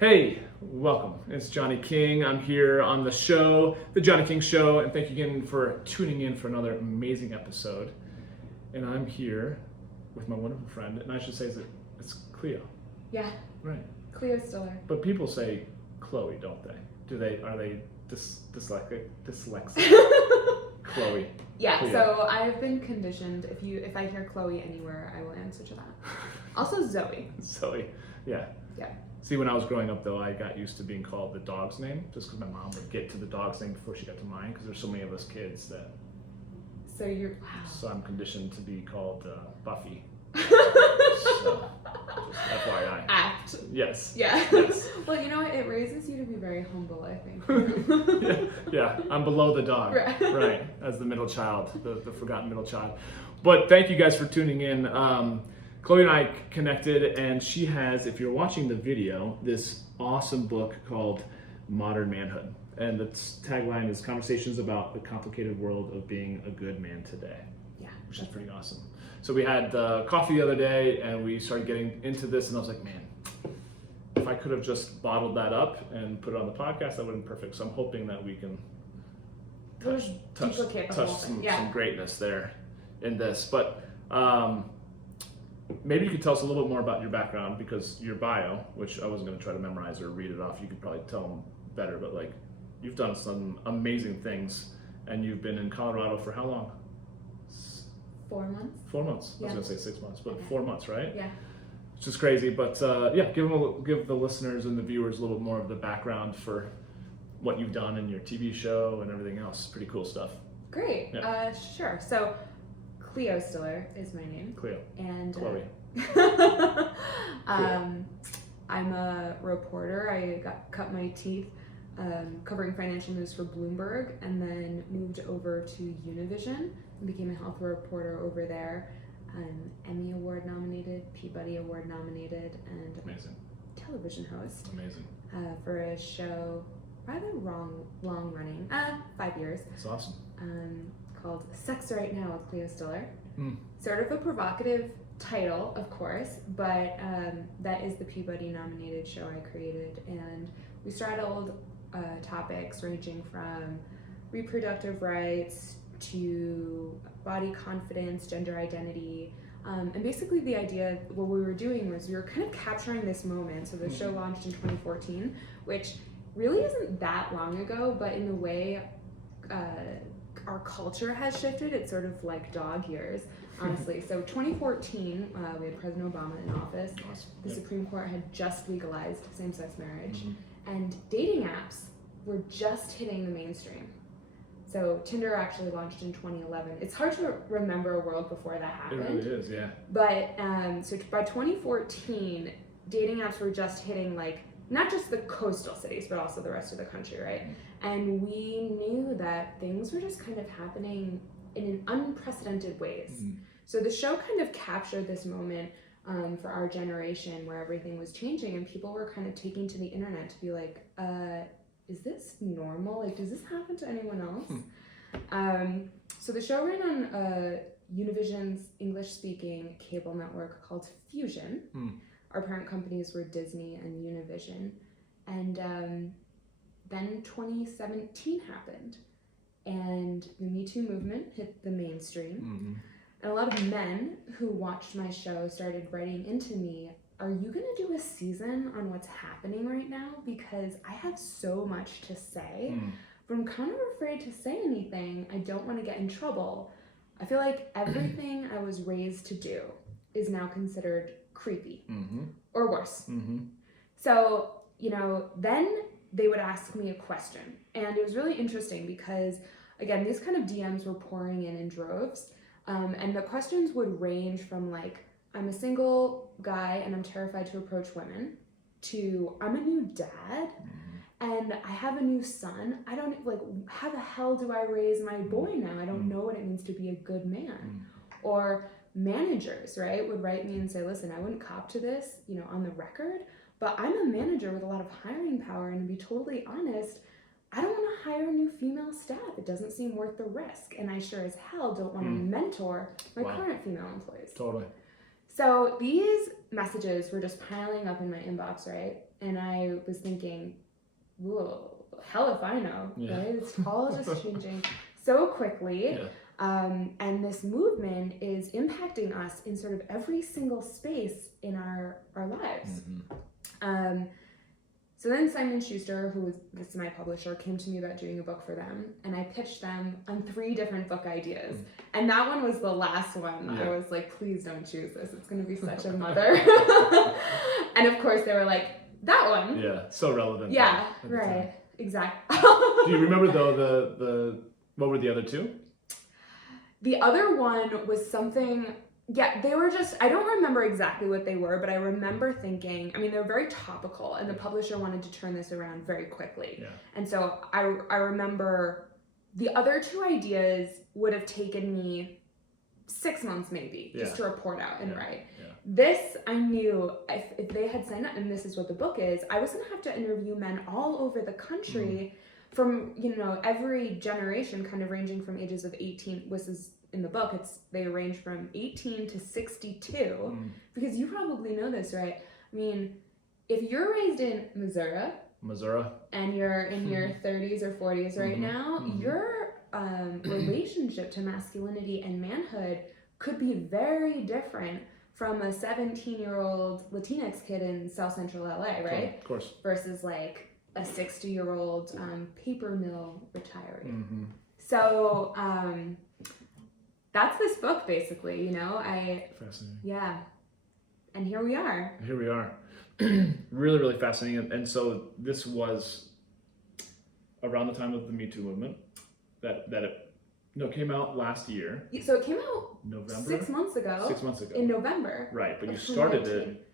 Hey, welcome. It's Johnny King. I'm here on the show, The Johnny King Show, and thank you again for tuning in for another amazing episode. And I'm here with my wonderful friend, and I should say it's Cleo. Yeah. Right. Cleo Stiller. But people say Chloe, don't they? Are they dyslexic? Chloe. Yeah, Cleo. so I've been conditioned, if I hear Chloe anywhere, I will answer to that. Also Zoe. Zoe, yeah. Yeah. See, when I was growing up, though, I got used to being called the dog's name, just because my mom would get to the dog's name before she got to mine, because there's so many of us kids that... So you're... Wow. So I'm conditioned to be called Buffy. So, just FYI. Apt. Yes. Yeah. Yes. Well, you know what? It raises you to be very humble, I think. yeah, I'm below the dog. Right. As the middle child, the forgotten middle child. But thank you guys for tuning in. Chloe and I connected, and she has, if you're watching the video, this awesome book called Modern Manhood. And the tagline is Conversations about the Complicated World of Being a Good Man Today. Yeah. Which is pretty awesome. So we had coffee the other day, and we started getting into this, and I was like, man, if I could have just bottled that up and put it on the podcast, that would have been perfect. So I'm hoping that we can touch some greatness there in this. But maybe you could tell us a little bit more about your background, because your bio, which I wasn't going to try to memorize or read it off, you could probably tell them better, but like, you've done some amazing things, and you've been in Colorado for how long? 4 months. 4 months. Yeah. I was going to say 6 months, but Okay. 4 months, right? Yeah. It's just crazy, but give the listeners and the viewers a little more of the background for what you've done in your TV show and everything else. Pretty cool stuff. Great. Yeah. Sure. So Cleo Stiller is my name. Cleo. And Chloe. I'm a reporter. I cut my teeth covering financial news for Bloomberg, and then moved over to Univision and became a health reporter over there. Emmy Award nominated, Peabody Award nominated, and Amazing. television host Amazing. for a show rather long running, 5 years. That's awesome. Called Sex.Right.Now with Cleo Stiller. Mm. Sort of a provocative title, of course, but that is the Peabody nominated show I created, and we straddled topics ranging from reproductive rights to body confidence, gender identity, and basically the idea, what we were doing was we were kind of capturing this moment. So the show launched in 2014, which really isn't that long ago, but in the way our culture has shifted, it's sort of like dog years, honestly. So 2014, we had President Obama in office. Awesome. The Supreme Court had just legalized same-sex marriage, Mm-hmm. and dating apps were just hitting the mainstream. So Tinder actually launched in 2011. It's hard to remember a world before that happened. It really is, yeah. But so by 2014, dating apps were just hitting, like, not just the coastal cities, but also the rest of the country, right? And we knew that things were just kind of happening in unprecedented ways. Mm-hmm. So the show kind of captured this moment for our generation where everything was changing, and people were kind of taking to the internet to be like, is this normal? Like, does this happen to anyone else? So the show ran on Univision's English-speaking cable network called Fusion. Our parent companies were Disney and Univision. And then 2017 happened, and the Me Too movement hit the mainstream. Mm-hmm. And a lot of men who watched my show started writing into me, are you going to do a season on what's happening right now? Because I have so much to say, but I'm kind of afraid to say anything. I don't want to get in trouble. I feel like everything I was raised to do is now considered creepy, or worse. Mm-hmm. So, then they would ask me a question. And it was really interesting because, again, these kind of DMs were pouring in droves. And the questions would range from, like, I'm a single guy and I'm terrified to approach women, to I'm a new dad and I have a new son. I don't, like, how the hell do I raise my boy now? I don't know what it means to be a good man. Or managers, right, would write me and say, listen, I wouldn't cop to this, on the record, but I'm a manager with a lot of hiring power, and to be totally honest, I don't want to hire new female staff. It doesn't seem worth the risk, and I sure as hell don't want to mentor my current female employees. Totally. So these messages were just piling up in my inbox, right? and I was thinking, whoa, hell if I know, right? It's all just changing so quickly. Yeah. And this movement is impacting us in sort of every single space in our lives. So then Simon Schuster, this is my publisher, came to me about doing a book for them, and I pitched them on 3 different book ideas. And that one was the last one. I was like, please don't choose this. It's going to be such a mother. And of course they were like, that one. Yeah, so relevant. Yeah, right. Exactly. Do you remember though what were the other 2? The other one was something, they were just, I don't remember exactly what they were, but I remember thinking, I mean, they were very topical, and the publisher wanted to turn this around very quickly. Yeah. And so I remember the other 2 ideas would have taken me 6 months maybe, just to report out and write. Yeah. This, I knew if they had signed up, and this is what the book is, I was going to have to interview men all over the country from, every generation, kind of ranging from ages of 18, this is in the book, they range from 18 to 62, because you probably know this, right? I mean, if you're raised in Missouri, and you're in your 30s or 40s right now, your relationship to masculinity and manhood could be very different from a 17-year-old Latinx kid in South Central LA, right? Of course. Versus like a 60-year-old paper mill retiree. So that's this book, basically, Fascinating. Yeah. And here we are. Really, really fascinating. And so this was around the time of the Me Too movement that it came out last year. So it came out November? 6 months ago. 6 months ago. In November. Right, but you started it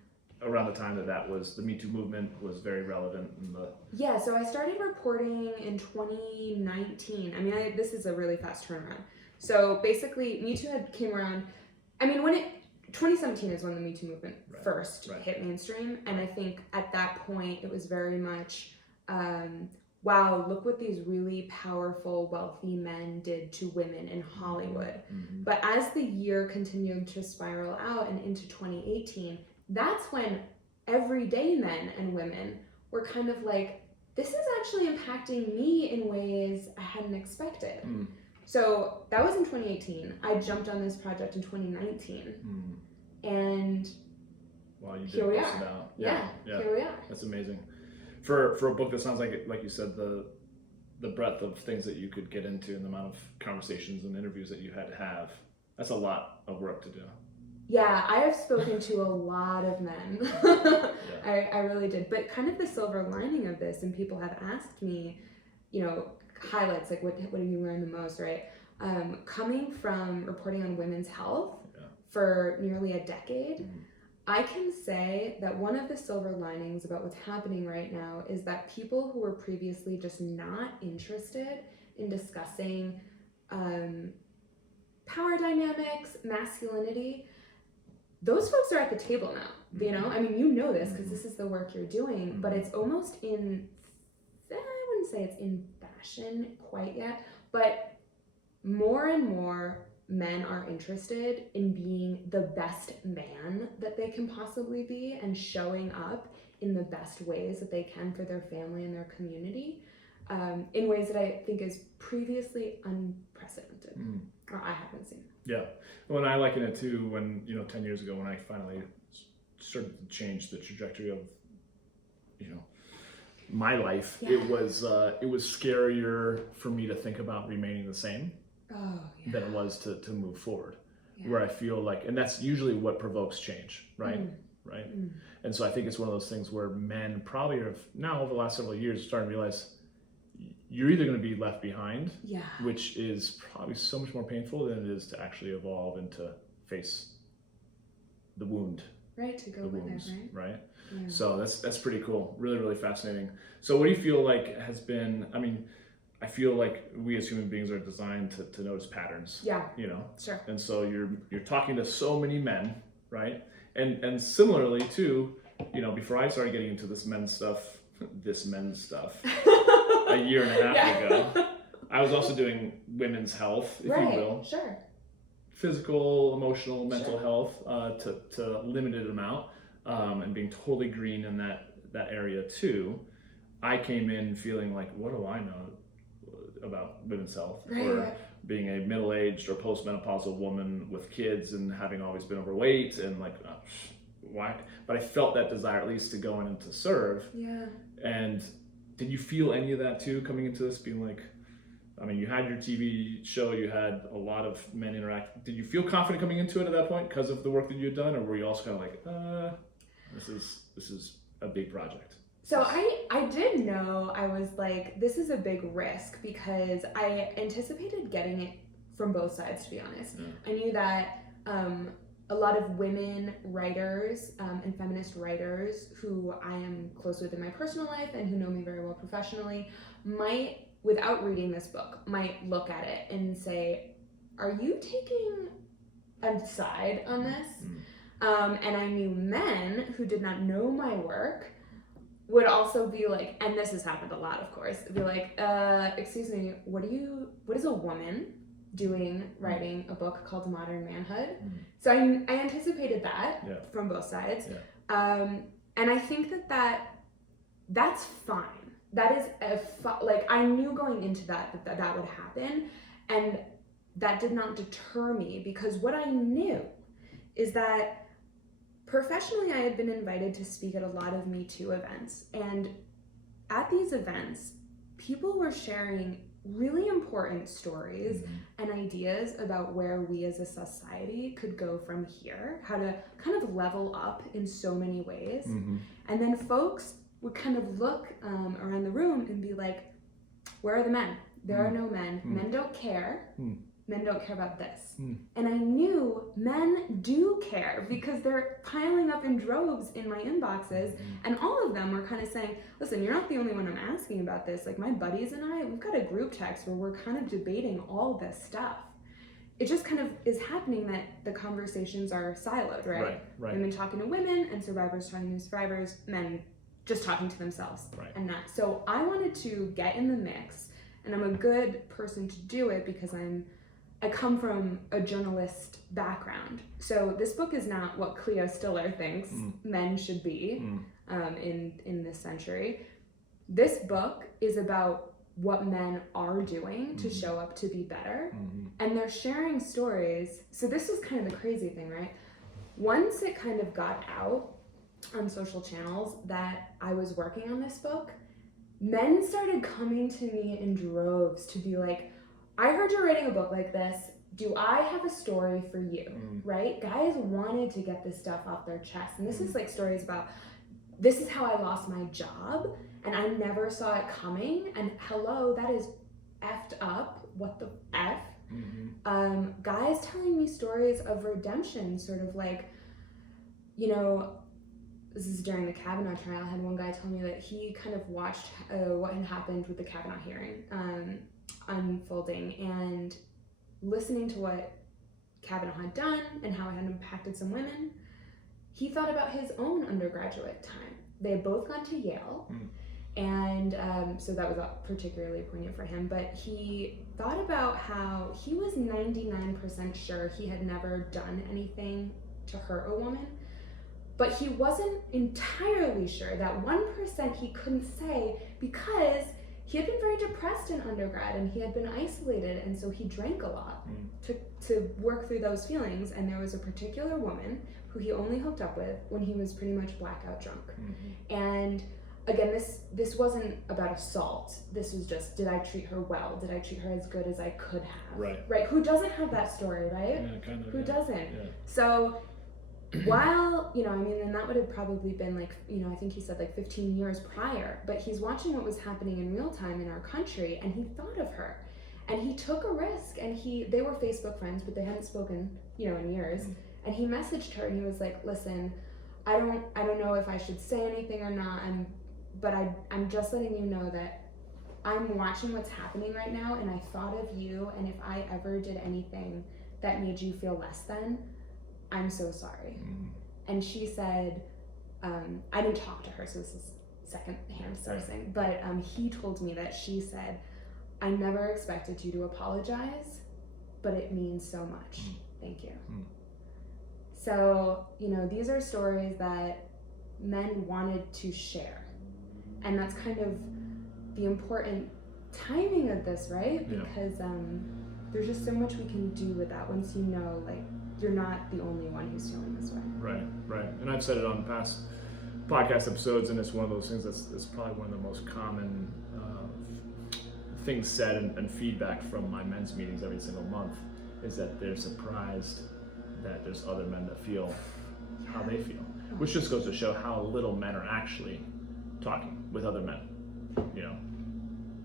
around the time that was the Me Too movement was very relevant in the... Yeah, so I started reporting in 2019. I mean, this is a really fast turnaround. So basically, Me Too came around, I mean, 2017 is when the Me Too movement first hit mainstream, and I think at that point it was very much, wow, look what these really powerful, wealthy men did to women in Hollywood. But as the year continued to spiral out and into 2018, that's when everyday men and women were kind of like, this is actually impacting me in ways I hadn't expected. So that was in 2018. I jumped on this project in 2019. And here we are. Yeah, here we are. That's amazing. For a book that sounds like you said, the breadth of things that you could get into and the amount of conversations and interviews that you had to have, that's a lot of work to do. Yeah, I have spoken to a lot of men. I really did. But kind of the silver lining of this, and people have asked me, highlights, like what have you learned the most, right? Coming from reporting on women's health for nearly a decade, I can say that one of the silver linings about what's happening right now is that people who were previously just not interested in discussing power dynamics, masculinity, those folks are at the table now. I mean, you know this because this is the work you're doing, but it's almost I wouldn't say it's in fashion quite yet, but more and more men are interested in being the best man that they can possibly be and showing up in the best ways that they can for their family and their community, in ways that I think is previously unprecedented, or I haven't seen. Yeah, well, and I liken it to when 10 years ago when I finally started to change the trajectory of my life. It was scarier for me to think about remaining the same than it was to move forward, where I feel like, and that's usually what provokes change, right? And so I think it's one of those things where men probably have now over the last several years starting to realize you're either going to be left behind, which is probably so much more painful than it is to actually evolve and to face the wound. Right, to go with it, right? Yeah. So that's pretty cool. Really, really fascinating. So what do you feel like has been, I feel like we as human beings are designed to notice patterns. Yeah. Sure. And so you're talking to so many men, right? And similarly too, before I started getting into this men's stuff a year and a half ago, I was also doing women's health, if you will. Sure. Physical, emotional, mental health to a limited amount, and being totally green in that area too, I came in feeling like, what do I know about women's health, or being a middle-aged or postmenopausal woman with kids and having always been overweight and like, why? But I felt that desire at least to go in and to serve. Yeah. And did you feel any of that too coming into this, being like, I mean, you had your TV show, you had a lot of men interact. Did you feel confident coming into it at that point because of the work that you had done, or were you also kind of like, this is a big project? So I did know, I was like, this is a big risk, because I anticipated getting it from both sides, to be honest. Yeah. I knew that a lot of women writers and feminist writers who I am close with in my personal life and who know me very well professionally might, without reading this book, might look at it and say, are you taking a side on this? And I knew men who did not know my work would also be like, and this has happened a lot, of course, be like, excuse me, what is a woman doing writing a book called Modern Manhood? So I anticipated that from both sides. And I think that's fine. That is like, I knew going into that would happen, and that did not deter me, because what I knew is that professionally, I had been invited to speak at a lot of Me Too events, and at these events, people were sharing really important stories and ideas about where we as a society could go from here, how to kind of level up in so many ways. And then folks would kind of look around the room and be like, where are the men? There are no men. Men don't care. Men don't care about this. And I knew men do care, because they're piling up in droves in my inboxes, and all of them were kind of saying, listen, you're not the only one I'm asking about this. Like, my buddies and I, we've got a group text where we're kind of debating all this stuff. It just kind of is happening that the conversations are siloed, right? Women talking to women, and survivors talking to survivors, men just talking to themselves. And not. So I wanted to get in the mix, and I'm a good person to do it because I come from a journalist background. So this book is not what Cleo Stiller thinks men should be in this century. This book is about what men are doing to show up to be better. And they're sharing stories. So this is kind of the crazy thing, right? Once it kind of got out on social channels that I was working on this book, men started coming to me in droves to be like, I heard you're writing a book like this. Do I have a story for you? Right? Guys wanted to get this stuff off their chest. And this is like stories about, this is how I lost my job and I never saw it coming. And hello, that is effed up. What the F? Guys telling me stories of redemption, sort of like, you know, this is during the Kavanaugh trial. I had one guy tell me that he kind of watched what had happened with the Kavanaugh hearing unfolding, and listening to what Kavanaugh had done and how it had impacted some women, he thought about his own undergraduate time. They had both gone to Yale, and so that was particularly poignant for him, but he thought about how he was 99% sure he had never done anything to hurt a woman, but he wasn't entirely sure. That 1% he couldn't say, because he had been very depressed in undergrad and he had been isolated, and so he drank a lot to work through those feelings. And there was a particular woman who he only hooked up with when he was pretty much blackout drunk. And again, this wasn't about assault. This was just, did I treat her well? Did I treat her as good as I could have? Right? Who doesn't have that story, right? Yeah, kind of. Who doesn't? Yeah. So while, you know, I mean, and that would have probably been like, you know, I think he said like 15 years prior, but he's watching what was happening in real time in our country, and he thought of her, and he took a risk, and they were Facebook friends, but they hadn't spoken, you know, in years, and he messaged her, and he was like, listen, I don't know if I should say anything or not, but I'm just letting you know that I'm watching what's happening right now, and I thought of you, and if I ever did anything that made you feel less than, I'm so sorry. And she said, I didn't talk to her, so this is second-hand sourcing, but he told me that she said, I never expected you to apologize, but it means so much. Thank you. So, you know, these are stories that men wanted to share. And that's kind of the important timing of this, right? Yeah. Because there's just so much we can do with that once you know, like, you're not the only one who's feeling this way. Right. And I've said it on past podcast episodes, and it's one of those things that's probably one of the most common things said and feedback from my men's meetings every single month is that they're surprised that there's other men that feel how they feel, which just goes to show how little men are actually talking with other men,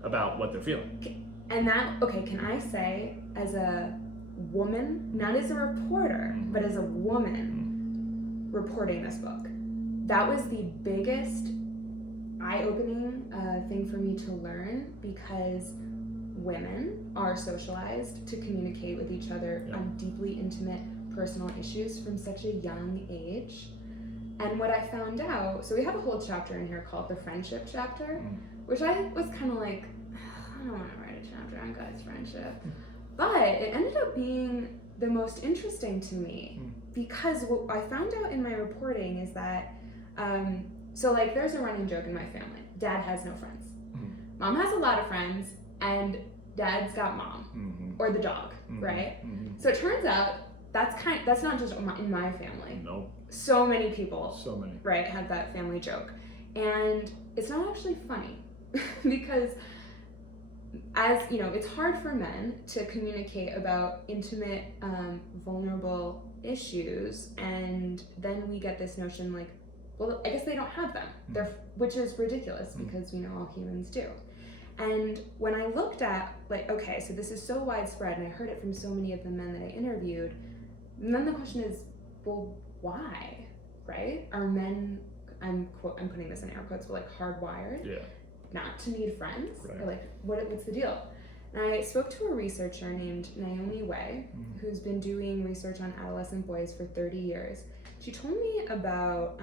about what they're feeling. And that, okay, can I say, as a woman, not as a reporter, but as a woman reporting this book, that was the biggest eye-opening thing for me to learn, because women are socialized to communicate with each other on deeply intimate personal issues from such a young age. And what I found out, so we have a whole chapter in here called the friendship chapter, which I was kind of like, I don't want to write a chapter on guys' friendship. But it ended up being the most interesting to me, because what I found out in my reporting is that, so like there's a running joke in my family. Dad has no friends. Mom has a lot of friends, and dad's got mom, or the dog, right? So it turns out that's not just in my family. No. So many people, right, have that family joke. And it's not actually funny because, as you know, it's hard for men to communicate about intimate, vulnerable issues, and then we get this notion like, well, I guess they don't have them, which is ridiculous because we know all humans do. And when I looked at, like, okay, so this is so widespread, and I heard it from so many of the men that I interviewed, and then the question is, well, why, right? Are men, I'm putting this in air quotes, but like hardwired not to need friends? Or like, what's the deal? And I spoke to a researcher named Naomi Way, who's been doing research on adolescent boys for 30 years. She told me about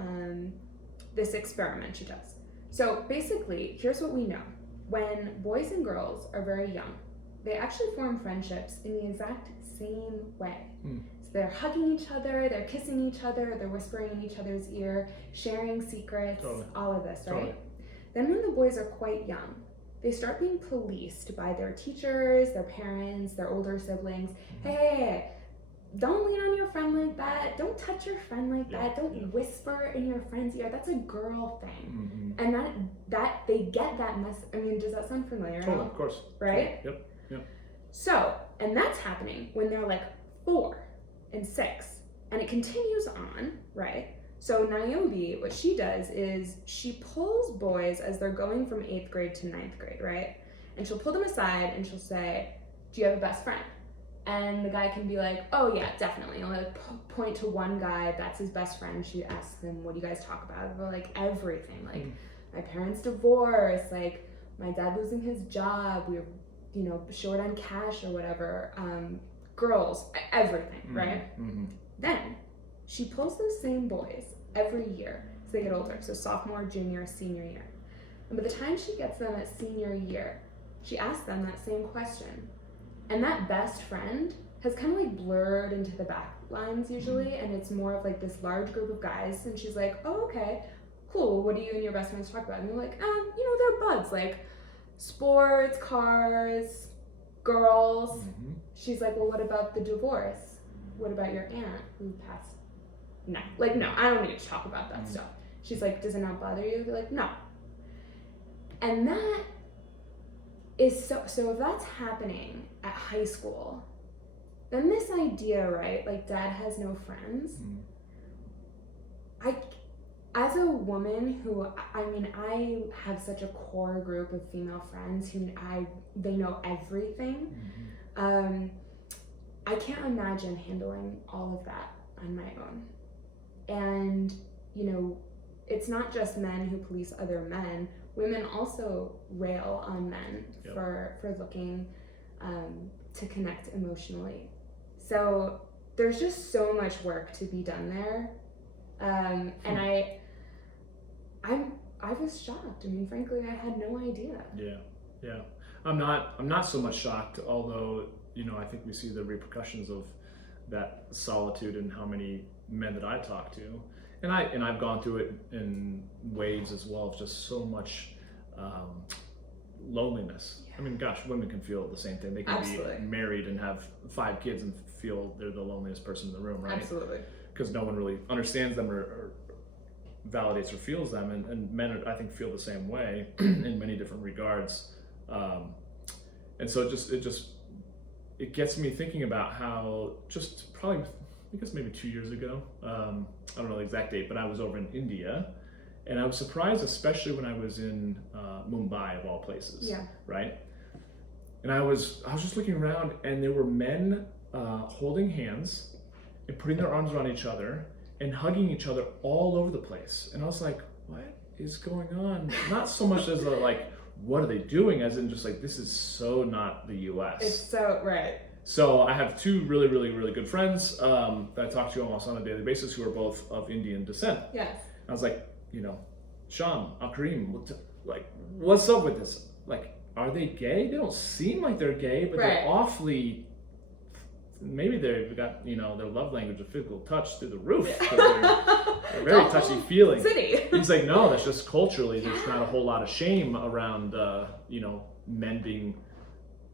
this experiment she does. So basically, here's what we know. When boys and girls are very young, they actually form friendships in the exact same way. So they're hugging each other, they're kissing each other, they're whispering in each other's ear, sharing secrets, all of this, right? Then when the boys are quite young, they start being policed by their teachers, their parents, their older siblings. Hey, don't lean on your friend like that. Don't touch your friend like that. Don't whisper in your friend's ear. That's a girl thing. And that they get that mess. I mean, does that sound familiar? Totally, of course. Right? Totally. Yep. So, and that's happening when they're like 4 and 6. And it continues on, right? So Naomi, what she does is she pulls boys as they're going from 8th grade to 9th grade, right? And she'll pull them aside and she'll say, do you have a best friend? And the guy can be like, oh yeah, definitely. And like point to one guy, that's his best friend. She asks him, what do you guys talk about? They're like, everything. Like, my parents' divorce, like, my dad losing his job, we were, short on cash or whatever. Girls, everything, right? Then she pulls those same boys every year as they get older. So sophomore, junior, senior year. And by the time she gets them at senior year, she asks them that same question. And that best friend has kind of like blurred into the back lines usually, and it's more of like this large group of guys. And she's like, oh, okay, cool. What do you and your best friends talk about? And they're like, they're buds, like sports, cars, girls. She's like, well, what about the divorce? What about your aunt who passed? No, I don't need to talk about that stuff. She's like, does it not bother you? They're like, no. And that is so if that's happening at high school, then this idea, right, like dad has no friends, as a woman who, I have such a core group of female friends who they know everything. I can't imagine handling all of that on my own. And, it's not just men who police other men. Women also rail on men for looking to connect emotionally. So there's just so much work to be done there. And I was shocked. Frankly, I had no idea. Yeah. I'm not so much shocked, although, I think we see the repercussions of that solitude in how many men that I talk to. And I've gone through it in waves as well, of just so much loneliness. I mean, gosh, women can feel the same thing. They can Absolutely. be married and have 5 kids and feel they're the loneliest person in the room, right? Absolutely. Because no one really understands them or validates or feels them, and men, I think, feel the same way in many different regards. And so it gets me thinking about how just probably, I guess maybe 2 years ago, I don't know the exact date, but I was over in India, and I was surprised, especially when I was in Mumbai, of all places. Yeah. Right. And I was just looking around, and there were men holding hands and putting their arms around each other and hugging each other all over the place. And I was like, what is going on? Not so much as like, what are they doing? As in just like, this is so not the US. It's so, right. So I have 2 really, really, really good friends that I talk to almost on a daily basis who are both of Indian descent. Yes. I was like, Sham, Al-Karim, what's up with this? Like, are they gay? They don't seem like they're gay, but Right. they're awfully, maybe they've got, their love language of physical touch through the roof. They're very touchy-feely. City. He's like, no, that's just culturally, there's not a whole lot of shame around, men being,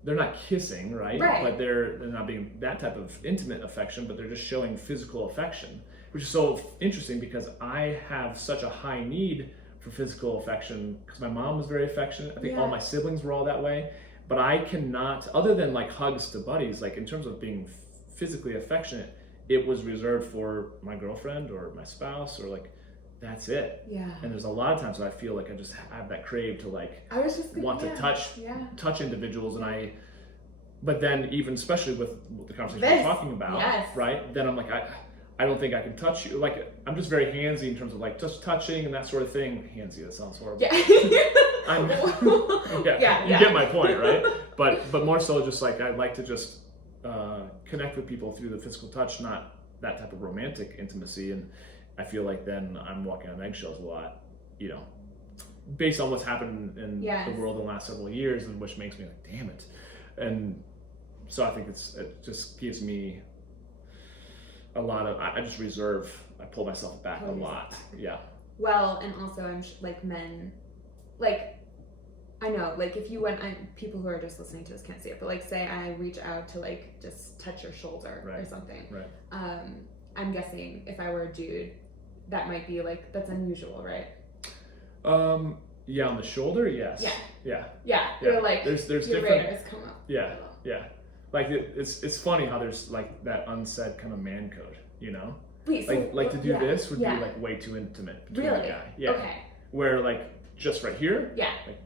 they're not kissing, right? Right. But they're not being that type of intimate affection, but they're just showing physical affection, which is so interesting because I have such a high need for physical affection because my mom was very affectionate. I think all my siblings were all that way, but I cannot, other than like hugs to buddies, like in terms of being physically affectionate, it was reserved for my girlfriend or my spouse, or like, that's it. Yeah. And there's a lot of times that I feel like I just have that crave to like I was just want to touch individuals, and but then even especially with the conversation we're talking about, right? Then I'm like, I don't think I can touch you. Like, I'm just very handsy in terms of like just touching and that sort of thing. Handsy, that sounds horrible. Yeah. You get my point, right? But more so just like, I like to just connect with people through the physical touch, not that type of romantic intimacy. And I feel like then I'm walking on eggshells a lot, based on what's happened in the world in the last several years, and which makes me like, damn it. And so I think it just gives me a lot of, I pull myself back a lot. Yeah. Well, and also I'm like men, like, I know, like if you went, people who are just listening to this can't see it, but like say I reach out to like just touch your shoulder or something. Right. I'm guessing if I were a dude, that might be like, that's unusual, right? Yeah, on the shoulder, yes. Yeah. You're like, there's your different radars come up. Yeah. Like it's funny how there's like that unsaid kind of man code, Wait, so, like to do this would be like way too intimate between a guy. Yeah. Okay. Where like just right here. Yeah. Like,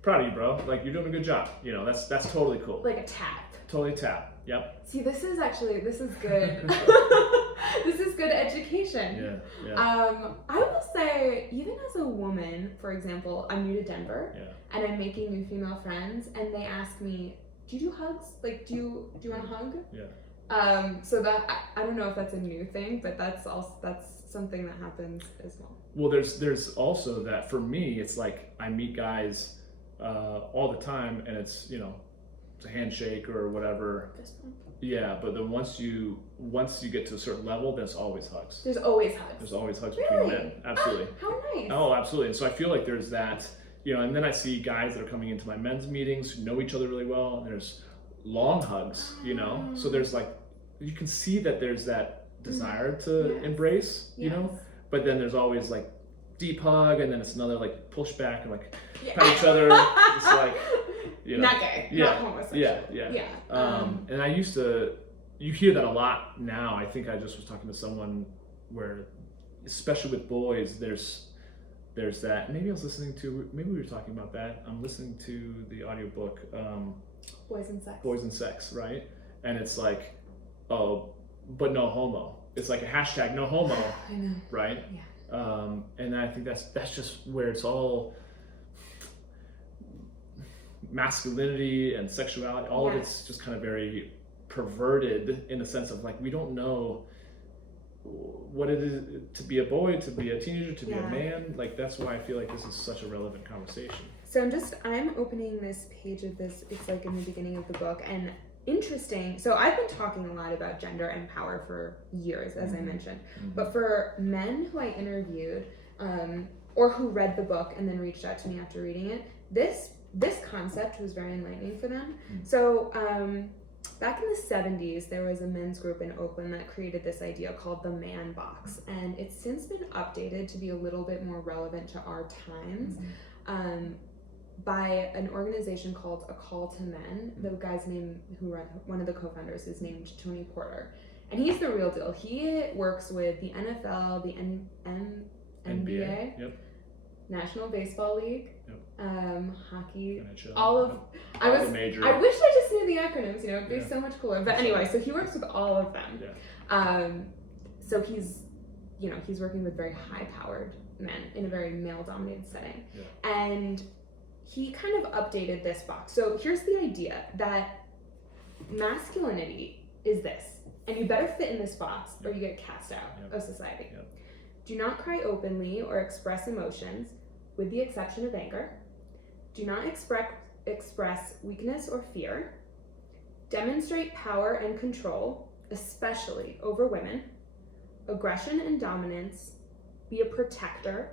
proud of you, bro. Like, you're doing a good job. That's totally cool. Like a tap. Totally tap. Yep. See, this is good. This is good education. Yeah. I will say, even as a woman, for example, I'm new to Denver, and I'm making new female friends, and they ask me, do you do hugs? Like, do you want to hug? Yeah. So that, I don't know if that's a new thing, but that's something that happens as well. Well, there's also that for me, it's like I meet guys all the time, and it's it's a handshake or whatever. Yeah, but then once you get to a certain level, there's always hugs. There's always hugs. There's always hugs between men. Absolutely. How nice. Oh, absolutely. And so I feel like there's that, and then I see guys that are coming into my men's meetings who know each other really well, and there's long hugs, So there's like, you can see that there's that desire to embrace, but then there's always like deep hug, and then it's another like push back and like pat each other. It's like, not gay, not homosexual. Yeah. And I used to, you hear that a lot now. I think I just was talking to someone where, especially with boys, there's that. Maybe we were talking about that. I'm listening to the audiobook, Boys and Sex. Boys and Sex, right? And it's like, oh, but no homo. It's like a hashtag no homo. I know. Right? Yeah. And I think that's just where it's all masculinity and sexuality, all of it's just kind of very perverted in the sense of like, we don't know what it is to be a boy, to be a teenager, to be a man. Like, that's why I feel like this is such a relevant conversation. So I'm opening this page of this, it's like in the beginning of the book, and interesting. So I've been talking a lot about gender and power for years, as I mentioned, but for men who I interviewed, or who read the book and then reached out to me after reading it. This concept was very enlightening for them. So back in the 70s, there was a men's group in Oakland that created this idea called the man box, and it's since been updated to be a little bit more relevant to our times by an organization called A Call to Men. The guy's name, one of the co-founders, is named Tony Porter, and he's the real deal. He works with the NFL, the NBA, Yep. National Baseball League, hockey, NHL, all of. the major. I wish I just knew the acronyms. It'd be so much cooler. But anyway, so he works with all of them. Yeah. So he's working with very high-powered men in a very male-dominated setting, and he kind of updated this box. So here's the idea that masculinity is this, and you better fit in this box or you get cast out of society. Yep. Do not cry openly or express emotions, with the exception of anger. Do not express weakness or fear. Demonstrate power and control, especially over women. Aggression and dominance. Be a protector.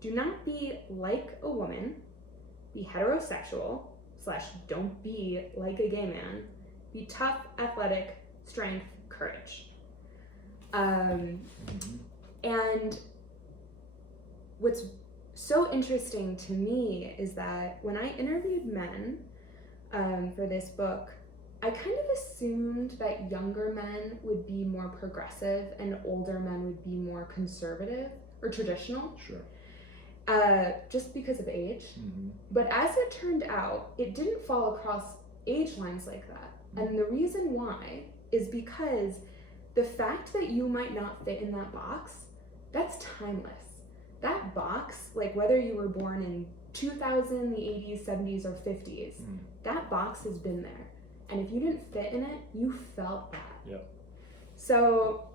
Do not be like a woman. Be heterosexual / don't be like a gay man. Be tough, athletic, strength, courage. And what's so interesting to me is that when I interviewed men for this book, I kind of assumed that younger men would be more progressive and older men would be more conservative or traditional. Sure. Just because of age. But as it turned out, it didn't fall across age lines like that. And the reason why is because the fact that you might not fit in that box, that's timeless. That box, like whether you were born in 2000, the 80s, 70s, or 50s, that box has been there. And if you didn't fit in it, you felt that. Yep. So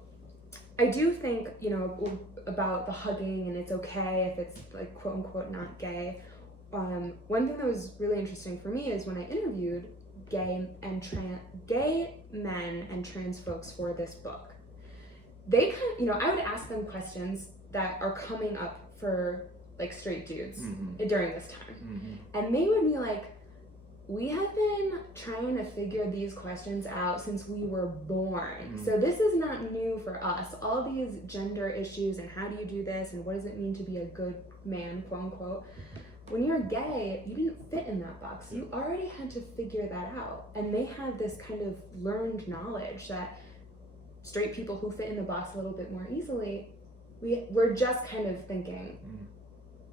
I do think, about the hugging and it's okay if it's like quote unquote not gay. One thing that was really interesting for me is when I interviewed gay men and trans folks for this book, they kind of, I would ask them questions that are coming up for like straight dudes during this time. And they would be like, we have been trying to figure these questions out since we were born. So this is not new for us. All these gender issues and how do you do this and what does it mean to be a good man, quote unquote. When you're gay, you didn't fit in that box. You already had to figure that out. And they had this kind of learned knowledge that straight people who fit in the box a little bit more easily, we're just kind of thinking,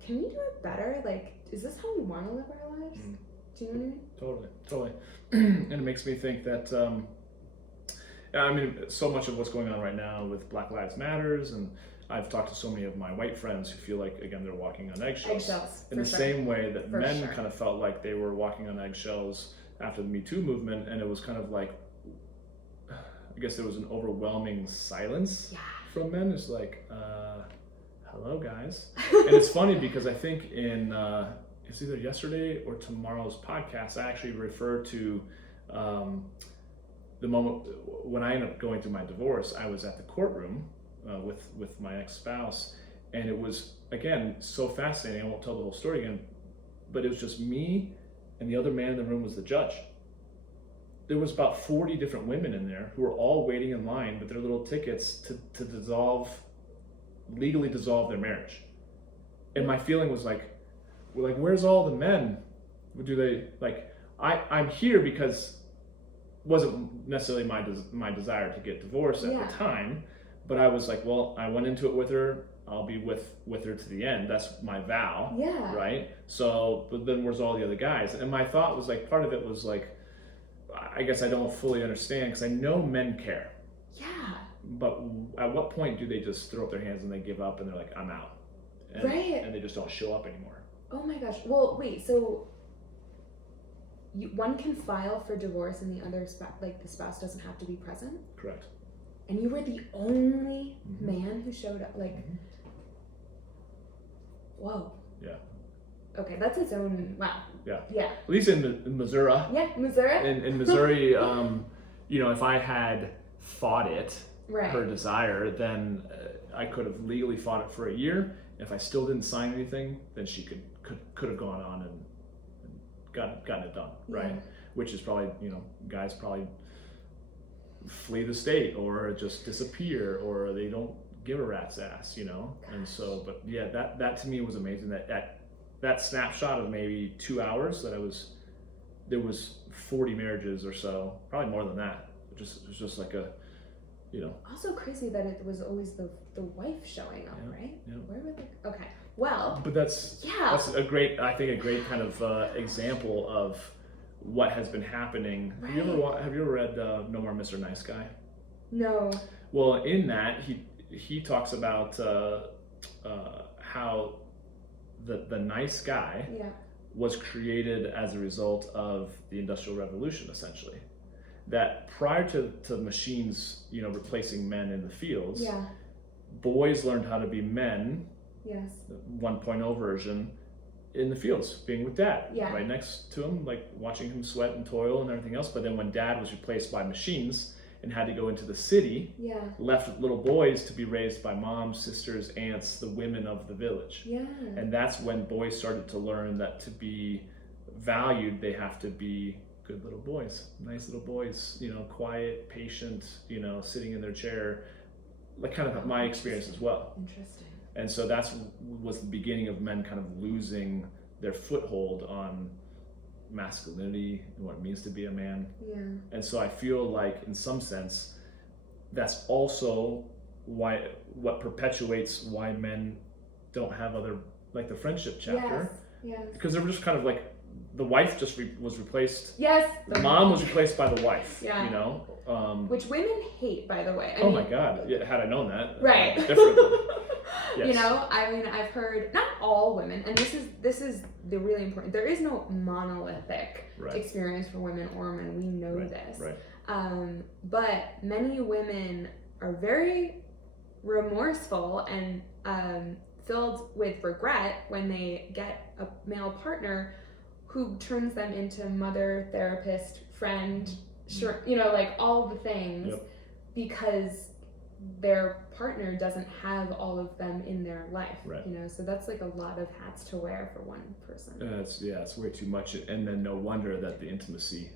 can we do it better? Like, is this how we want to live our lives? Do you know what I mean? Totally. And it makes me think that, so much of what's going on right now with Black Lives Matters, and I've talked to so many of my white friends who feel like, again, they're walking on eggshells. In the same way that men kind of felt like they were walking on eggshells after the Me Too movement, and it was kind of like, I guess there was an overwhelming silence from men. It's like, hello guys. And it's funny because I think in, it's either yesterday or tomorrow's podcast, I actually refer to the moment when I ended up going through my divorce. I was at the courtroom with my ex-spouse, and it was, again, so fascinating. I won't tell the whole story again, but it was just me and the other man in the room was the judge. There was about 40 different women in there who were all waiting in line with their little tickets to legally dissolve their marriage. And my feeling was like, where's all the men? Do they, I'm here because it wasn't necessarily my desire to get divorced at the time, but I was like, well, I went into it with her, I'll be with her to the end. That's my vow, right? So, but then where's all the other guys? And my thought was like, part of it was like, I guess I don't fully understand because I know men care. Yeah. But at what point do they just throw up their hands and they give up and they're like, I'm out? And they just don't show up anymore. Oh my gosh. Well, wait, so one can file for divorce and the other the spouse doesn't have to be present? Correct. And you were the only man who showed up, whoa. Yeah. Okay, that's its own, wow. Yeah. Yeah. At least in Missouri. Yeah, Missouri. In Missouri, if I had fought it, her desire, then I could have legally fought it for a year. If I still didn't sign anything, then she could have gone on and gotten it done, right? Yeah. Which is probably, guys probably flee the state or just disappear, or they don't give a rat's ass, And so, but yeah, that to me was amazing. That snapshot of maybe 2 hours there was 40 marriages or so, probably more than that. It was just like Also crazy that it was always the wife showing up, right? Yeah. Where were they? Okay. Well. But that's a great kind of example of what has been happening. Right. Have you ever read No More Mr. Nice Guy? No. Well, in that he talks about how the nice guy was created as a result of the Industrial Revolution, essentially. That prior to machines, replacing men in the fields, boys learned how to be men. Yes. 1.0 version in the fields, being with dad, Yeah. right next to him, like watching him sweat and toil and everything else. But then when dad was replaced by machines and had to go into the city, left little boys to be raised by moms, sisters, aunts, the women of the village. Yeah. And that's when boys started to learn that to be valued, they have to be good little boys, nice little boys, quiet, patient, sitting in their chair, like kind of my experience as well. Interesting. And so was the beginning of men kind of losing their foothold on masculinity and what it means to be a man. Yeah. And so I feel like in some sense, that's also what perpetuates why men don't have other, like the friendship chapter. Yes. Because they were just kind of like, the wife just was replaced. Yes. The mom was replaced by the wife. Yeah. Which women hate, by the way. I mean, my God! Yeah, had I known that, right? Different. Yes. I've heard not all women, and this is the really important. There is no monolithic experience for women or men. We know this. Right. But many women are very remorseful and filled with regret when they get a male partner who turns them into mother, therapist, friend, like all the things, because their partner doesn't have all of them in their life. Right. So that's like a lot of hats to wear for one person. It's way too much, and then no wonder that the intimacy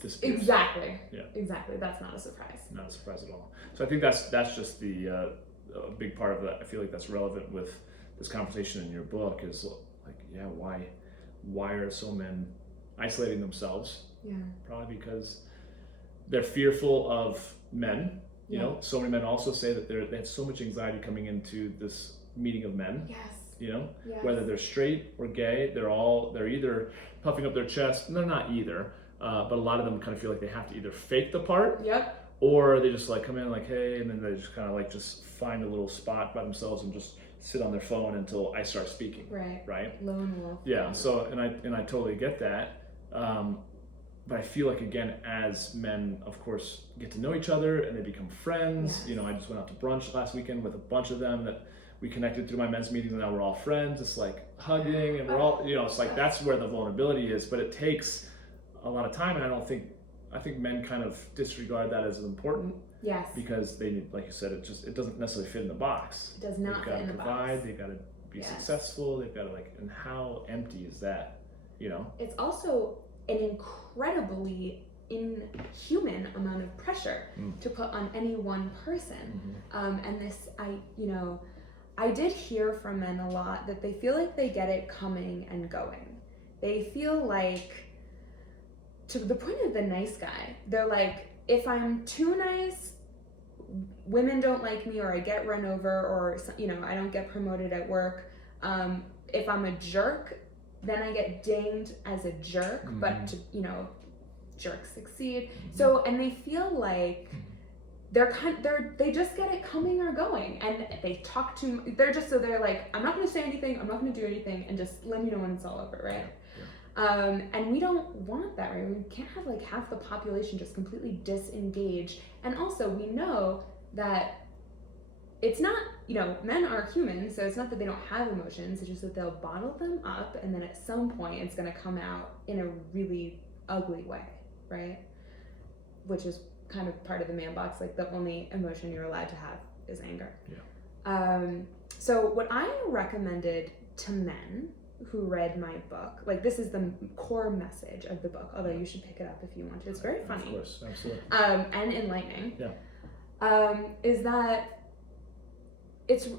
disappears. Exactly. Yeah. Exactly. That's not a surprise. Not a surprise at all. So I think that's just the a big part of that. I feel like that's relevant with this conversation in your book is like, why are so men isolating themselves? Yeah. Probably because they're fearful of men. So many men also say that they have so much anxiety coming into this meeting of men. Yes. Yes. Whether they're straight or gay, they're either puffing up their chest, and they're not either, but a lot of them kind of feel like they have to either fake the part, or they just like come in like, hey, and then they just kind of like just find a little spot by themselves and just sit on their phone until I start speaking. Right. Lone wolf. Yeah. So and I totally get that. But I feel like, again, as men, of course, get to know each other and they become friends. Yes. I just went out to brunch last weekend with a bunch of them that we connected through my men's meetings, and now we're all friends. It's like hugging, and we're all, it's like that's where the vulnerability is. But it takes a lot of time, and I think men kind of disregard that as important. Yes. Because they need, like you said, it doesn't necessarily fit in the box. It does not fit in the box. They've got to provide. They've got to be successful. They've got to and how empty is that? It's also an incredibly inhuman amount of pressure to put on any one person. And this, I did hear from men a lot that they feel like they get it coming and going. They feel like, to the point of the nice guy, they're like, if I'm too nice, women don't like me, or I get run over, or I don't get promoted at work. If I'm a jerk, then I get dinged as a jerk, but jerks succeed. So, and they feel like they just get it coming or going, and they talk to, they're like, I'm not going to say anything, I'm not going to do anything, and just let me know when it's all over, right? And we don't want that, right? We can't have like half the population just completely disengaged. And also we know that it's not, men are human, so it's not that they don't have emotions, it's just that they'll bottle them up, and then at some point it's going to come out in a really ugly way, right? Which is kind of part of the man box, like the only emotion you're allowed to have is anger. So what I recommended to men who read my book, like this is the core message of the book, although you should pick it up if you want to. It's very funny. Of course, absolutely. And enlightening. Yeah. Is that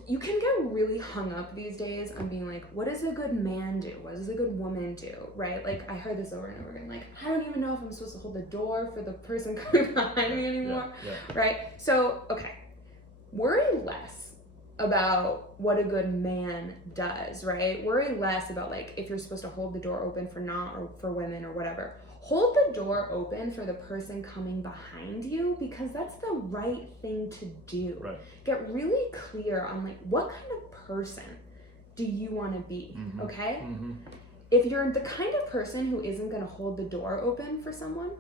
you can get really hung up these days on being like, what does a good man do? What does a good woman do? Right? Like I heard this over and over again. Like, I don't even know if I'm supposed to hold the door for the person coming behind me anymore. Right? So, okay. Worry less about what a good man does, right? Worry less about like if you're supposed to hold the door open for not or for women or whatever. Hold the door open for the person coming behind you because that's the right thing to do. Right. Get really clear on like what kind of person do you want to be, okay? If you're the kind of person who isn't going to hold the door open for someone,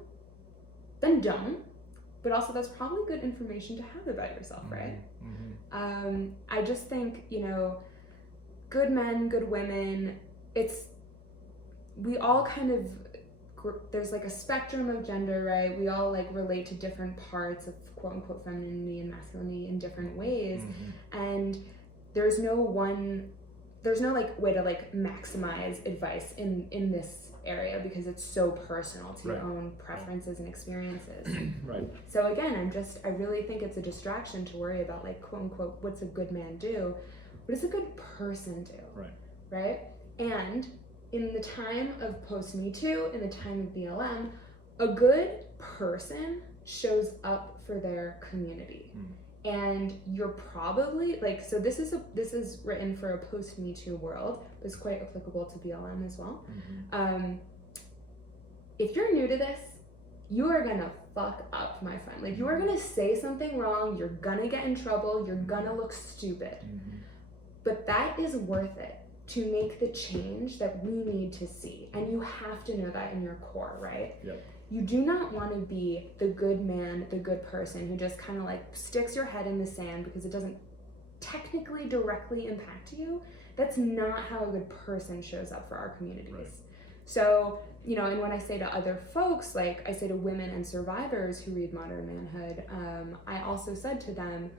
then don't. But also that's probably good information to have about yourself, right? I just think, good men, good women, we all kind of, there's like a spectrum of gender, right? We all like relate to different parts of quote unquote femininity and masculinity in different ways. And there's no like way to like maximize advice in this area because it's so personal to your own preferences and experiences. Right. So again, I really think it's a distraction to worry about like quote unquote, what's a good man do? What does a good person do? Right? And in the time of post-Me Too, in the time of BLM, a good person shows up for their community. And you're probably like, so this is written for a post-Me Too world, but it's quite applicable to BLM as well. If you're new to this, you are gonna fuck up, my friend. Like you are gonna say something wrong, you're gonna get in trouble, you're gonna look stupid. But that is worth it to make the change that we need to see. And you have to know that in your core, right? You do not want to be the good man, the good person who just kind of like sticks your head in the sand because it doesn't technically directly impact you. That's not how a good person shows up for our communities. So, and when I say to other folks, like I say to women and survivors who read Modern Manhood, I also said to them,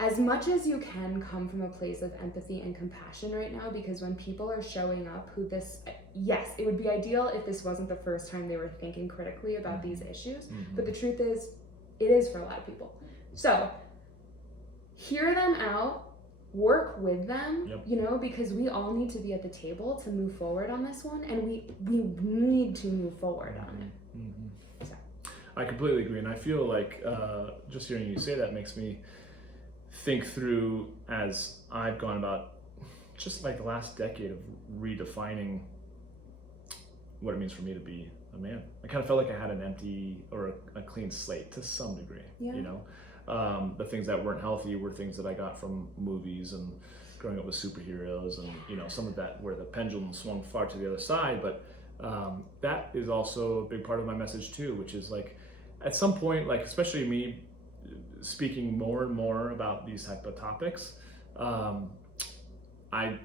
as much as you can come from a place of empathy and compassion right now, because when people are showing up yes, it would be ideal if this wasn't the first time they were thinking critically about these issues, but the truth is, it is for a lot of people. So, hear them out, work with them, because we all need to be at the table to move forward on this one, and we need to move forward on it. So. I completely agree, and I feel like just hearing you say that makes me think through as I've gone about just like the last decade of redefining what it means for me to be a man. I kind of felt like I had an empty or a clean slate to some degree. The things that weren't healthy were things that I got from movies and growing up with superheroes and some of that where the pendulum swung far to the other side. But that is also a big part of my message too, which is like at some point, like especially me speaking more and more about these type of topics, I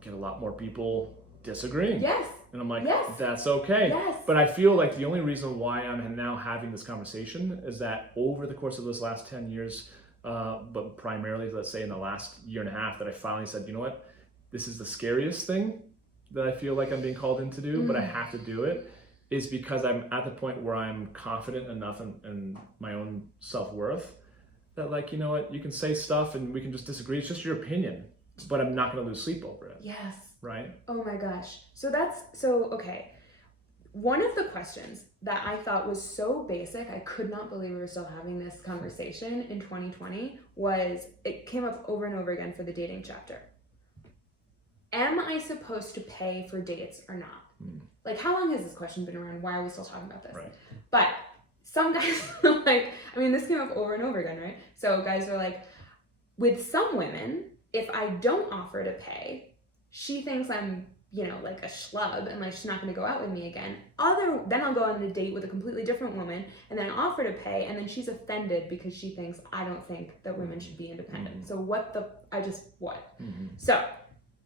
get a lot more people disagreeing. Yes. And I'm like, yes. That's okay. Yes. But I feel like the only reason why I'm now having this conversation is that over the course of this last 10 years, but primarily, let's say in the last year and a half, that I finally said, you know what, this is the scariest thing that I feel like I'm being called in to do, but I have to do it, is because I'm at the point where I'm confident enough in my own self-worth that like, you know what, you can say stuff and we can just disagree. It's just your opinion, but I'm not going to lose sleep over it. Yes. Right? Oh my gosh. Okay. One of the questions that I thought was so basic, I could not believe we were still having this conversation in 2020, it came up over and over again for the dating chapter. Am I supposed to pay for dates or not? Like, how long has this question been around? Why are we still talking about this? Right. But some guys this came up over and over again, right? So guys are like, with some women, if I don't offer to pay, she thinks I'm, like a schlub and like she's not going to go out with me again. Then I'll go on a date with a completely different woman and then I offer to pay and then she's offended because she thinks I don't think that women should be independent. So what? So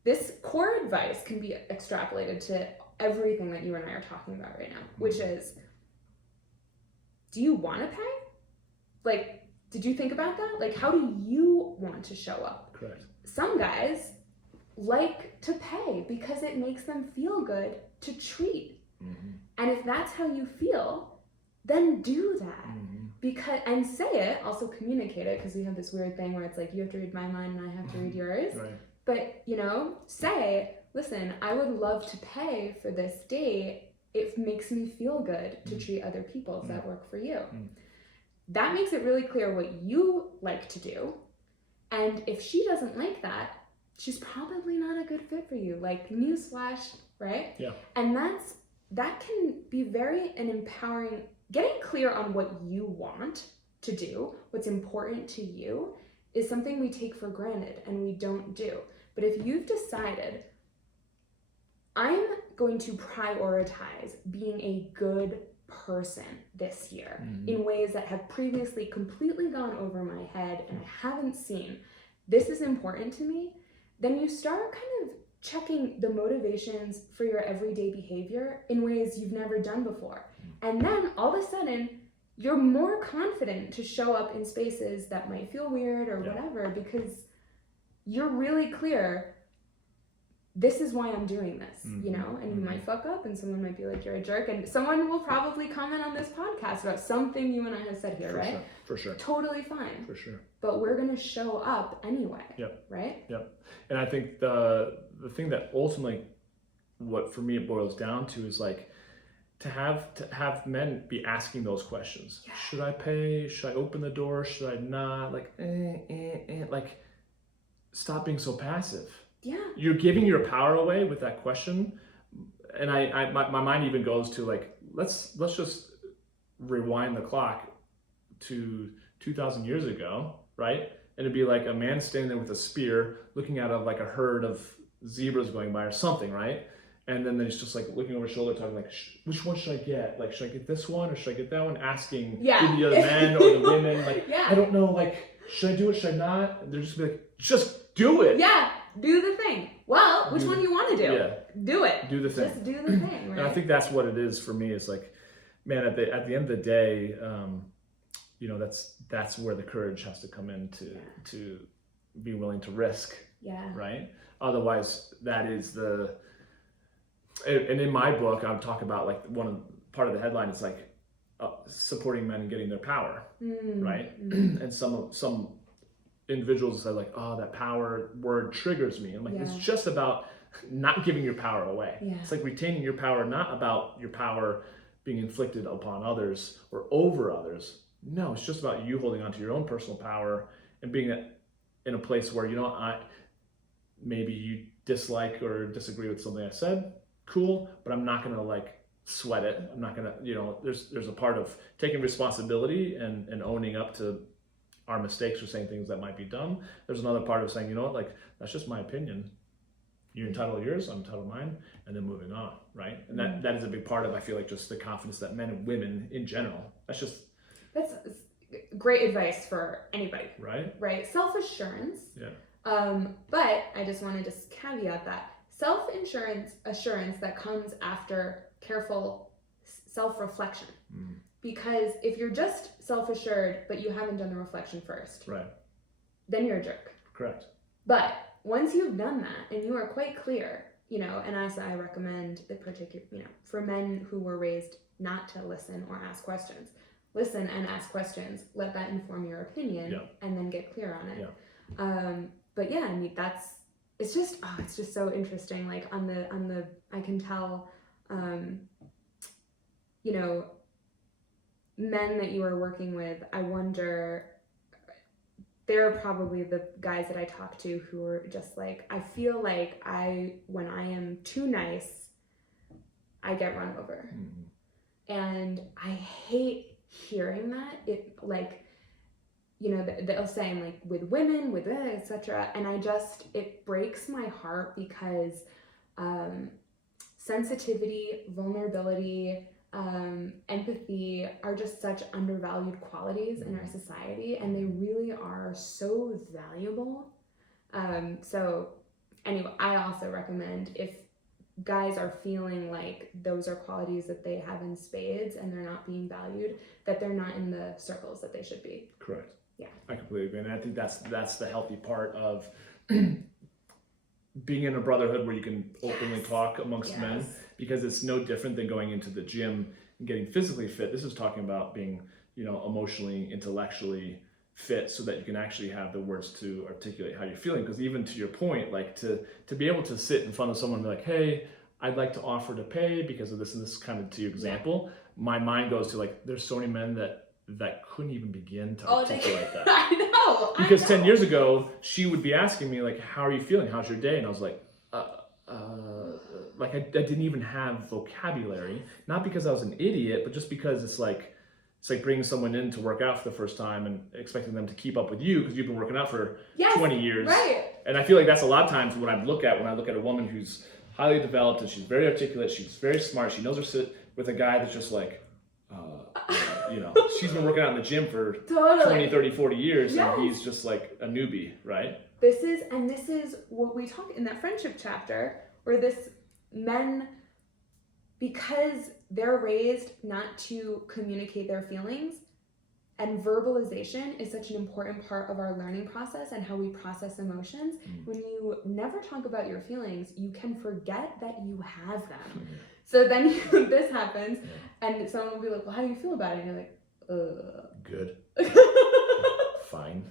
this core advice can be extrapolated to everything that you and I are talking about right now, which is, do you want to pay? Like, Did you think about that? Like, how do you want to show up? Correct. Some guys like to pay because it makes them feel good to treat. Mm-hmm. And if that's how you feel, then do that. Mm-hmm. Because, and say it, also communicate it, because we have this weird thing where it's like, you have to read my mind and I have to read yours. Right. But, you know, say, listen, I would love to pay for this date. It makes me feel good to treat other people. Does that work for you? That makes it really clear what you like to do. And if she doesn't like that, she's probably not a good fit for you. Like, newsflash, right? Yeah. And that can be very an empowering. Getting clear on what you want to do, what's important to you, is something we take for granted and we don't do. But if you've decided, I'm going to prioritize being a good person this year in ways that have previously completely gone over my head and I haven't seen, this is important to me, then you start kind of checking the motivations for your everyday behavior in ways you've never done before. And then all of a sudden, you're more confident to show up in spaces that might feel weird or whatever, because you're really clear, this is why I'm doing this, you know? And you might fuck up and someone might be like, you're a jerk. And someone will probably comment on this podcast about something you and I have said here, right? Sure. For sure. Totally fine. For sure. But we're going to show up anyway. Yep. Right? Yep. And I think the thing that ultimately, what for me it boils down to is like, to have men be asking those questions. Yeah. Should I pay? Should I open the door? Should I not? Like, like, stop being so passive. Yeah. You're giving your power away with that question. And my mind even goes to like, let's just rewind the clock to 2,000 years ago, right? And it'd be like a man standing there with a spear looking at like a herd of zebras going by or something, right? And then he's just like looking over his shoulder, talking like, which one should I get? Like, should I get this one or should I get that one? Asking the other men or the women, like, I don't know, like, should I do it? Should I not? And they're just be like, just do it. Yeah, do the thing. Well, which one do you want to do? Yeah. Do it. Do the thing. Just do the thing, right? And I think that's what it is for me. Is like, man, at the end of the day, you know, that's where the courage has to come in to be willing to risk. Yeah. Right. Otherwise, that is the. And in my book, I would talk about like part of the headline is like supporting men and getting their power, right? And some individuals say like, oh, that power word triggers me. I'm like, it's just about not giving your power away. Yeah. It's like retaining your power, not about your power being inflicted upon others or over others. No, it's just about you holding on to your own personal power and being in a place where, you know, maybe you dislike or disagree with something I said. Cool, but I'm not gonna like sweat it. I'm not gonna, you know, there's a part of taking responsibility and owning up to our mistakes or saying things that might be dumb. There's another part of saying, you know what, like, that's just my opinion. You're entitled to yours, I'm entitled to mine, and then moving on, right? And that is a big part of, I feel like, just the confidence that men and women in general, that's great advice for anybody. Right? Self-assurance. Yeah. But I just want to just caveat that. Assurance that comes after careful self-reflection. Because if you're just self-assured, but you haven't done the reflection first, right, then you're a jerk. Correct. But once you've done that and you are quite clear, you know, and as I recommend the particular, you know, for men who were raised not to listen or ask questions, listen and ask questions, let that inform your opinion, and then get clear on it. Yeah. But yeah, I mean, it's just so interesting. Like on the I can tell, you know, men that you are working with, I wonder, they're probably the guys that I talk to who are just like, I feel like when I am too nice, I get run over. And I hate hearing that. It like, you know, they'll say like with women, with etc. And it breaks my heart because sensitivity, vulnerability, empathy are just such undervalued qualities in our society, and they really are so valuable. So anyway, I also recommend, if guys are feeling like those are qualities that they have in spades and they're not being valued, that they're not in the circles that they should be. Correct. Yeah. I completely agree. And I think that's the healthy part of being in a brotherhood where you can openly talk amongst men, because it's no different than going into the gym and getting physically fit. This is talking about being, emotionally, intellectually fit, so that you can actually have the words to articulate how you're feeling. Because even to your point, like to be able to sit in front of someone and be like, hey, I'd like to offer to pay because of this and this, kind of to your example, my mind goes to like, there's so many men that couldn't even begin to articulate that. I know. Because 10 years ago, she would be asking me like, how are you feeling? How's your day? And I was like, I didn't even have vocabulary, not because I was an idiot, but just because it's like bringing someone in to work out for the first time and expecting them to keep up with you because you've been working out for 20 years. Right. And I feel like that's a lot of times when I look at a woman who's highly developed and she's very articulate, she's very smart, she knows her shit, with a guy that's just like, she's been working out in the gym for 20, 30, 40 years, and he's just like a newbie, right? This is what we talk in that friendship chapter, where men, because they're raised not to communicate their feelings, and verbalization is such an important part of our learning process and how we process emotions. When you never talk about your feelings, you can forget that you have them. So then this happens, and someone will be like, well, how do you feel about it? And you're like, good. Fine.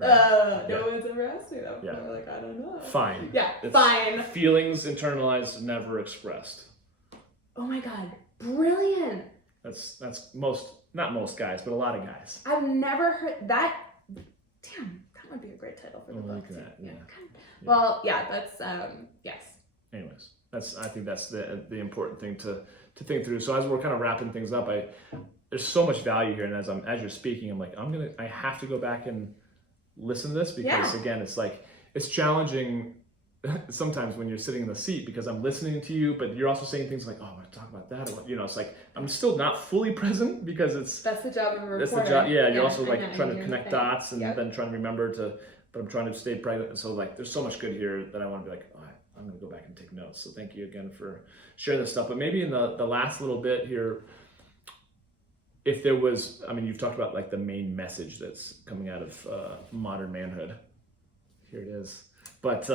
No one's ever asked me that before. Like, I don't know. Fine. Yeah, fine. Feelings internalized, never expressed. Oh my God, brilliant. That's not most guys, but a lot of guys. I've never heard that. Damn, that would be a great title for the book. Well, that's yes. Anyways, I think that's the important thing to think through. So as we're kind of wrapping things up, there's so much value here, and as you're speaking, I'm like, I have to go back and listen to this, because again, it's challenging sometimes when you're sitting in the seat, because I'm listening to you, but you're also saying things like, oh, I want to talk about that, or it's like I'm still not fully present, because that's the job of a reporter. That's the job. Yeah, you're also like trying to connect dots and then trying to remember but I'm trying to stay present. So like, there's so much good here that I want to be like, I'm going to go back and take notes. So thank you again for sharing this stuff. But maybe in the last little bit here, if there was, you've talked about like the main message that's coming out of modern manhood. Here it is. But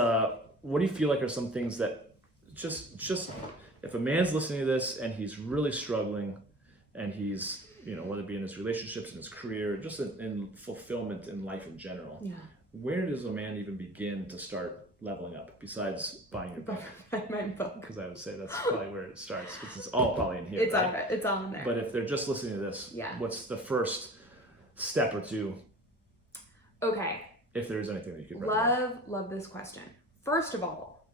what do you feel like are some things that just if a man's listening to this and he's really struggling, and he's, whether it be in his relationships, in his career, just in fulfillment in life in general, where does a man even begin to start leveling up besides buying your book? My book. Because I would say that's probably where it starts, because it's all probably in here. It's all right? It's all in there. But if they're just listening to this, what's the first step or two? Okay. If there is anything that you could recommend. Love this question. First of all,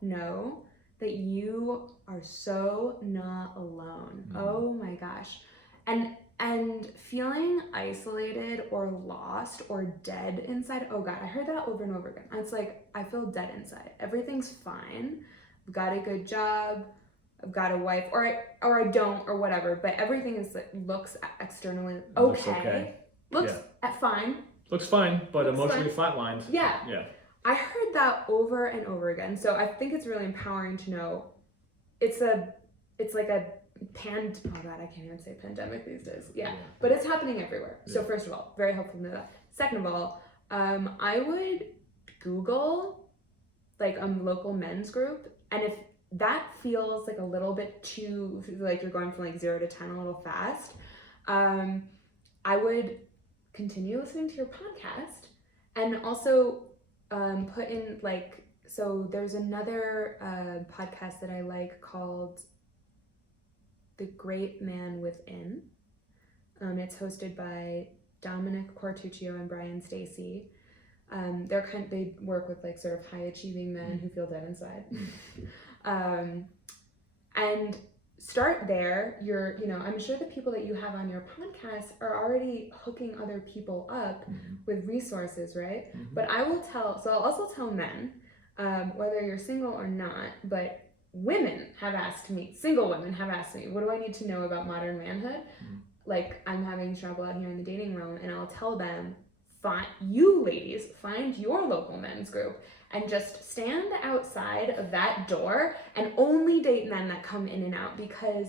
know that you are so not alone. Oh my gosh. And feeling isolated or lost or dead inside. Oh God, I heard that over and over again. It's like, I feel dead inside. Everything's fine. I've got a good job. I've got a wife, or I don't, or whatever. But everything looks externally okay. Looks fine. Looks fine, but emotionally flatlined. Yeah. I heard that over and over again. So I think it's really empowering to know it's like a oh God, I can't even say pandemic these days. But it's happening everywhere. So first of all, very helpful to know that. Second of all, I would Google like a local men's group, and if that feels like a little bit too, like you're going from like 0 to 10 a little fast, I would continue listening to your podcast, and also put in so there's another podcast that I like called The Great Man Within. It's hosted by Dominic Quartuccio and Brian Stacy. They work with like sort of high achieving men who feel dead inside. And start there. I'm sure the people that you have on your podcast are already hooking other people up with resources, right? But I'll also tell men, whether you're single or not, but single women have asked me, what do I need to know about modern manhood? Like, I'm having trouble out here in the dating realm, and I'll tell them, you ladies, find your local men's group and just stand outside of that door and only date men that come in and out, because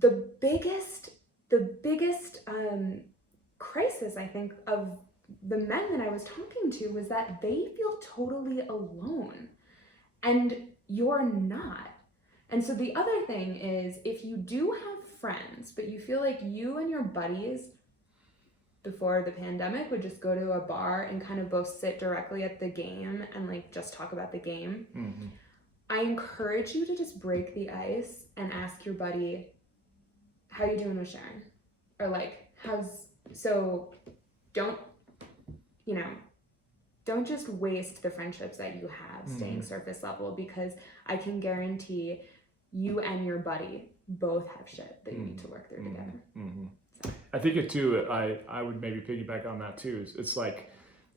the biggest crisis, I think, of the men that I was talking to was that they feel totally alone, and you're not. And so the other thing is, if you do have friends, but you feel like you and your buddies before the pandemic would just go to a bar and kind of both sit directly at the game and like just talk about the game, I encourage you to just break the ice and ask your buddy, how you doing with Sharon? Or like, don't, don't just waste the friendships that you have staying surface level, because I can guarantee you and your buddy both have shit that you need to work through together. So. I think it too, I would maybe piggyback on that too. It's like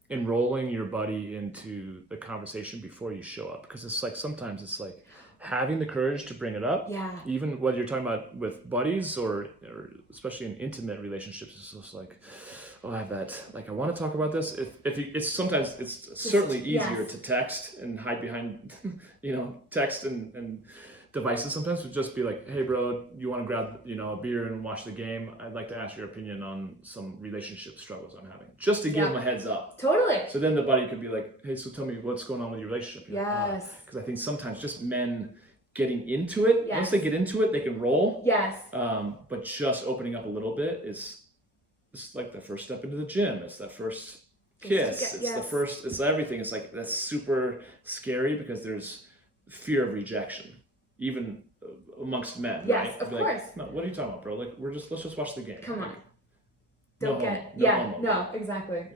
enrolling your buddy into the conversation before you show up. Because it's like, sometimes it's like having the courage to bring it up. Yeah. Even whether you're talking about with buddies or especially in intimate relationships, it's just like, oh, I have that, like, I want to talk about this. Sometimes it's certainly easier to text and hide behind, text and devices sometimes, would just be like, hey bro, you want to grab, a beer and watch the game? I'd like to ask your opinion on some relationship struggles I'm having, just to give them a heads up. Totally. So then the buddy could be like, hey, so tell me what's going on with your relationship. Yes. Because I think sometimes just men getting into it, once they get into it, they can roll. Yes. But just opening up a little bit is, it's like the first step into the gym. It's that first kiss. It's everything. It's like, that's super scary because there's fear of rejection, even amongst men. Yes, right? of course. Like, no, what are you talking about, bro? Like, let's just watch the game. Come on. Exactly.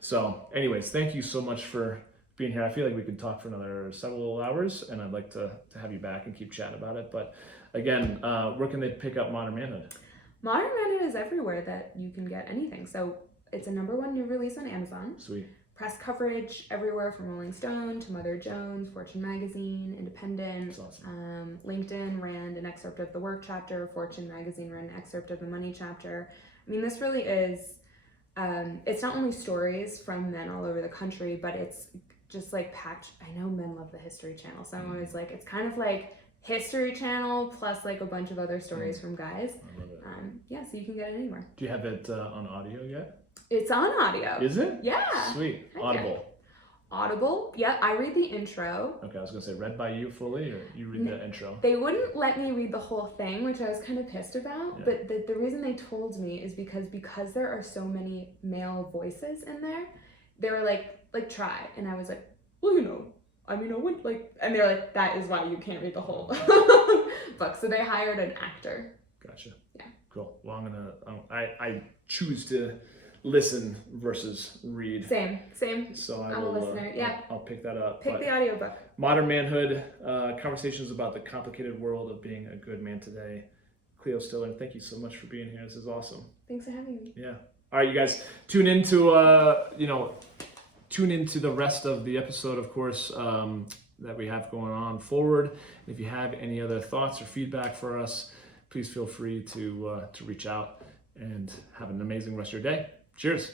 So anyways, thank you so much for being here. I feel like we could talk for another several hours, and I'd like to have you back and keep chatting about it. But again, where can they pick up Modern Manhood? Modern Manhood is everywhere that you can get anything. So it's a #1 new release on Amazon. Sweet. Press coverage everywhere from Rolling Stone to Mother Jones, Fortune Magazine, Independent. That's awesome. LinkedIn ran an excerpt of the work chapter. Fortune Magazine ran an excerpt of the money chapter. I mean, this really is, it's not only stories from men all over the country, but it's just like packed. I know men love the History Channel, so I'm always like, it's kind of like History Channel plus like a bunch of other stories from guys. I love it. So you can get it anywhere. Do you have it on audio yet? It's on audio. Is it? Yeah. Sweet. Heck Audible. Audible. Yeah, I read the intro. Okay, I was gonna say read by you fully, or you read the intro? They wouldn't let me read the whole thing, which I was kind of pissed about. Yeah. But the reason they told me is because there are so many male voices in there. They were like try, and I was like, well, I wouldn't like, and they're like, that is why you can't read the whole book. So they hired an actor. Gotcha. Yeah. Cool. Well, I choose to listen versus read. Same. So I'm a listener. Yeah. I'll pick that up. Pick the audiobook. Modern Manhood, conversations about the complicated world of being a good man today. Cleo Stiller, thank you so much for being here. This is awesome. Thanks for having me. Yeah. All right, you guys, tune into the rest of the episode, of course, that we have going on forward. If you have any other thoughts or feedback for us, please feel free to reach out, and have an amazing rest of your day. Cheers.